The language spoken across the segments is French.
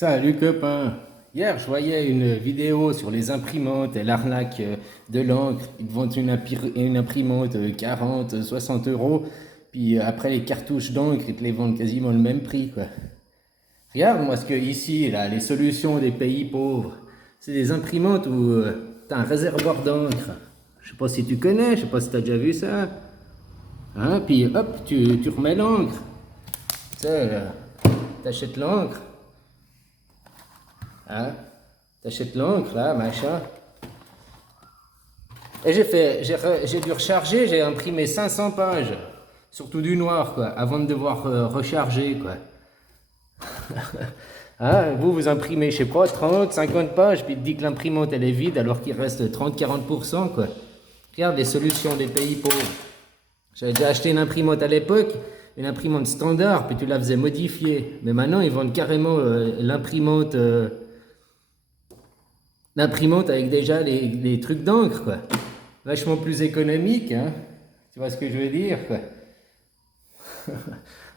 Salut copain! Hier, je voyais une vidéo sur les imprimantes et l'arnaque de l'encre. Ils te vendent une imprimante 40, 60 euros. Puis après, les cartouches d'encre, ils te les vendent quasiment le même prix, quoi. Regarde, moi, ce que ici, là, les solutions des pays pauvres, c'est des imprimantes où t'as un réservoir d'encre. Je sais pas si tu connais, je sais pas si t'as déjà vu ça. Hein? Puis hop, tu remets l'encre. Tu sais, t'achètes l'encre. Hein? T'achètes l'encre là, machin. Et j'ai dû recharger, j'ai imprimé 500 pages, surtout du noir quoi, avant de devoir recharger quoi. Hein? Vous imprimez, je sais pas, 30, 50 pages, puis il te dit que l'imprimante elle est vide alors qu'il reste 30-40% quoi. Regarde les solutions des pays pauvres. J'avais déjà acheté une imprimante à l'époque, une imprimante standard, puis tu la faisais modifier. Mais maintenant ils vendent carrément l'imprimante avec déjà les trucs d'encre, quoi. Vachement plus économique, hein. Tu vois ce que je veux dire, quoi.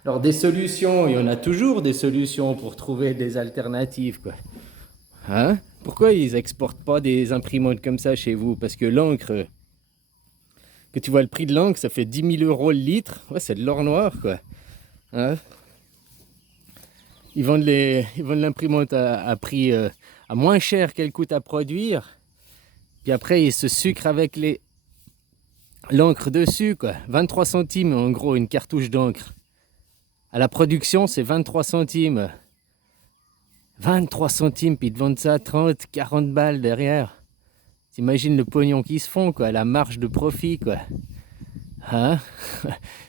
Alors des solutions, il y en a toujours des solutions pour trouver des alternatives, quoi. Hein? Pourquoi ils exportent pas des imprimantes comme ça chez vous? Parce que l'encre, que tu vois le prix de l'encre, ça fait 10 000 € le litre. Ouais, c'est de l'or noir, quoi. Hein? Ils vendent l'imprimante à prix à moins cher qu'elle coûte à produire. Puis après, ils se sucrent avec l'encre dessus, quoi. 23 centimes, en gros, une cartouche d'encre. À la production, c'est 23 centimes. 23 centimes, puis ils te vendent ça à 30, 40 balles derrière. T'imagines le pognon qu'ils se font, quoi, la marge de profit, quoi. Hein?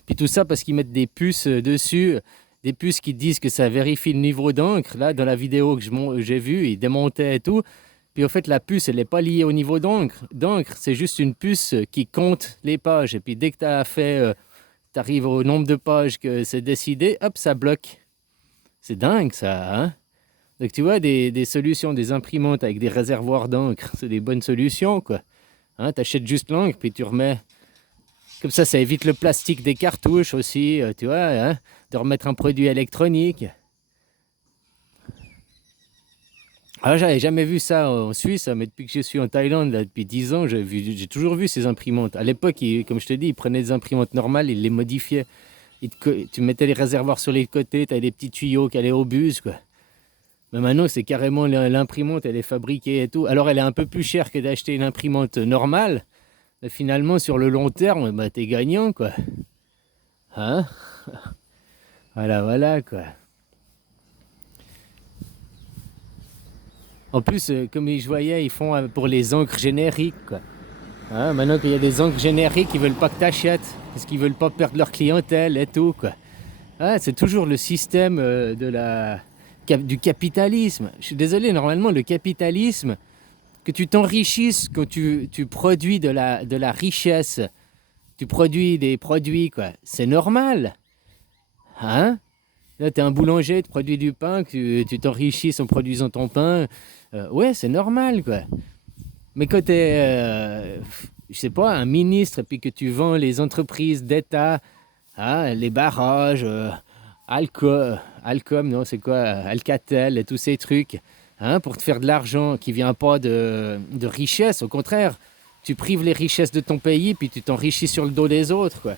Puis tout ça parce qu'ils mettent des puces dessus, des puces qui disent que ça vérifie le niveau d'encre. Là, dans la vidéo que j'ai vue, ils démontaient et tout. Puis au fait, la puce, elle n'est pas liée au niveau d'encre. C'est juste une puce qui compte les pages. Et puis dès que tu as fait, tu arrives au nombre de pages que c'est décidé, hop, ça bloque. C'est dingue ça, hein? Donc tu vois, des solutions, des imprimantes avec des réservoirs d'encre, c'est des bonnes solutions, quoi. Hein, tu achètes juste l'encre, puis tu remets. Comme ça évite le plastique des cartouches aussi, tu vois, hein, de remettre un produit électronique. Ah, j'avais jamais vu ça en Suisse, mais depuis que je suis en Thaïlande, là, depuis 10 ans, j'ai toujours vu ces imprimantes. À l'époque, comme je te dis, ils prenaient des imprimantes normales, ils les modifiaient. Tu mettais les réservoirs sur les côtés, tu avais des petits tuyaux qui allaient au bus, quoi. Mais maintenant, c'est carrément l'imprimante, elle est fabriquée et tout. Alors, elle est un peu plus chère que d'acheter une imprimante normale. Mais finalement, sur le long terme, bah, t'es gagnant, quoi. Hein? Voilà, quoi. En plus, comme je voyais, ils font pour les encres génériques, quoi. Hein, maintenant qu'il y a des encres génériques, ils veulent pas que t'achètes, parce qu'ils veulent pas perdre leur clientèle et tout, quoi. Ah, c'est toujours le système du capitalisme. Je suis désolé, normalement, le capitalisme, que tu t'enrichisses, que tu produis de la richesse, tu produis des produits, quoi. C'est normal. Hein? Là, tu es un boulanger, tu produis du pain, que tu t'enrichisses en produisant ton pain. Ouais, c'est normal, quoi. Mais quand tu es, je sais pas, un ministre, et puis que tu vends les entreprises d'État, hein, les barrages, Alcom, non, c'est quoi, Alcatel et tous ces trucs, hein, pour te faire de l'argent qui vient pas de richesse. Au contraire, tu prives les richesses de ton pays, puis tu t'enrichis sur le dos des autres, quoi.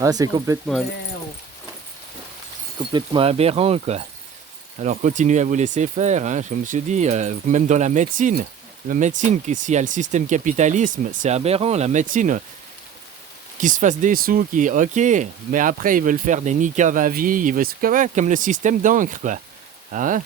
Ah, c'est complètement aberrant, quoi. Alors continuez à vous laisser faire, hein, comme je dis, même dans la médecine, s'il y a le système capitalisme, c'est aberrant. La médecine, qui se fasse des sous, ok, mais après ils veulent faire des nicaves à vie, ils veulent, comme le système d'encre, quoi. Hein?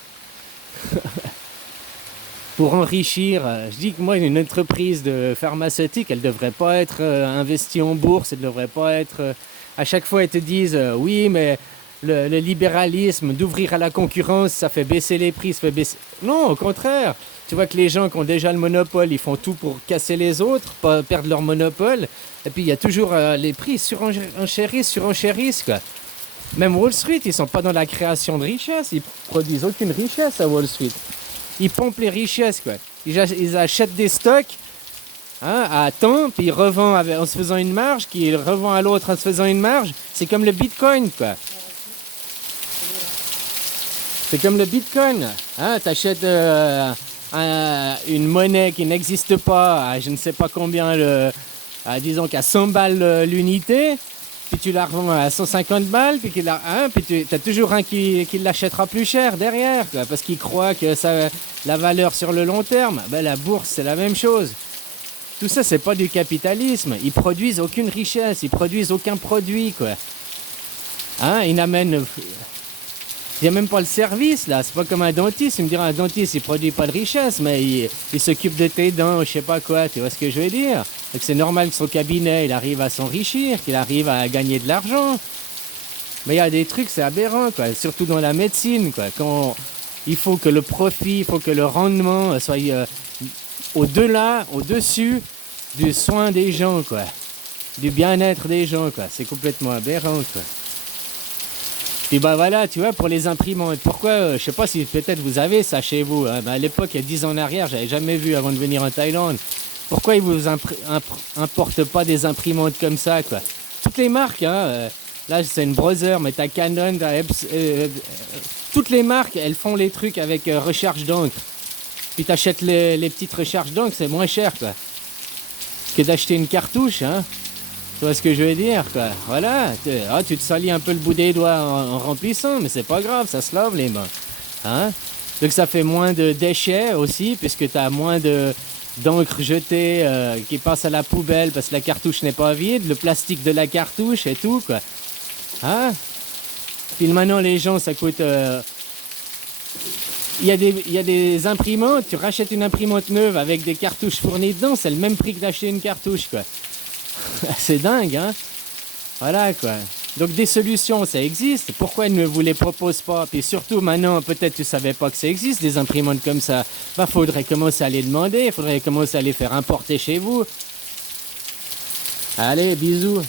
Pour enrichir, je dis que moi, une entreprise de pharmaceutique, elle ne devrait pas être investie en bourse, elle ne devrait pas être. À chaque fois, ils te disent oui, mais le libéralisme, d'ouvrir à la concurrence, ça fait baisser les prix, ça fait baisser. Non, au contraire. Tu vois que les gens qui ont déjà le monopole, ils font tout pour casser les autres, pas perdre leur monopole. Et puis, il y a toujours les prix surenchérissent, quoi. Même Wall Street, ils ne sont pas dans la création de richesse, ils produisent aucune richesse à Wall Street. Ils pompent les richesses, quoi. Ils achètent des stocks, hein, à temps, puis ils revendent en se faisant une marge, qu'ils revendent à l'autre en se faisant une marge. C'est comme le Bitcoin, quoi. C'est comme le Bitcoin. Hein, tu achètes une monnaie qui n'existe pas à je ne sais pas combien, disons qu'à 100 balles l'unité, puis tu la revends à 150 balles, puis tu as toujours un qui l'achètera plus cher derrière, quoi, parce qu'il croit que ça la valeur sur le long terme. Ben, la bourse, c'est la même chose. Tout ça, c'est pas du capitalisme. Ils produisent aucune richesse, ils produisent aucun produit, quoi. Hein, ils n'amènent... Il n'y a même pas le service, là. C'est pas comme un dentiste. Il me dira, un dentiste, il produit pas de richesse, mais il s'occupe de tes dents, je sais pas quoi. Tu vois ce que je veux dire? C'est normal que son cabinet, il arrive à s'enrichir, qu'il arrive à gagner de l'argent. Mais il y a des trucs, c'est aberrant, quoi. Surtout dans la médecine, quoi. Quand il faut que le profit, il faut que le rendement soit au-dessus du soin des gens, quoi. Du bien-être des gens, quoi. C'est complètement aberrant, quoi. Et bah voilà, tu vois, pour les imprimantes, pourquoi, je sais pas si peut-être vous avez ça chez vous, hein, à l'époque, il y a 10 ans en arrière, j'avais jamais vu avant de venir en Thaïlande. Pourquoi ils vous importent pas des imprimantes comme ça, quoi? Toutes les marques, hein, là c'est une Brother, mais t'as Canon, toutes les marques, elles font les trucs avec recharge d'encre. Puis t'achètes les petites recharges d'encre, c'est moins cher, quoi, que d'acheter une cartouche, hein. Tu vois ce que je veux dire, quoi. Voilà, tu te salis un peu le bout des doigts en remplissant, mais c'est pas grave, ça se lave les mains. Hein? Donc ça fait moins de déchets aussi, puisque tu as moins d'encre jetée qui passe à la poubelle parce que la cartouche n'est pas vide, le plastique de la cartouche et tout, quoi. Hein? Puis maintenant, les gens, ça coûte... Il y a des imprimantes, tu rachètes une imprimante neuve avec des cartouches fournies dedans, c'est le même prix que d'acheter une cartouche, quoi. C'est dingue, hein? Voilà, quoi. Donc des solutions, ça existe. Pourquoi ils ne vous les proposent pas? Puis surtout maintenant, peut-être tu savais pas que ça existe, des imprimantes comme ça. Bah, faudrait commencer à les demander, faudrait commencer à les faire importer chez vous. Allez, bisous.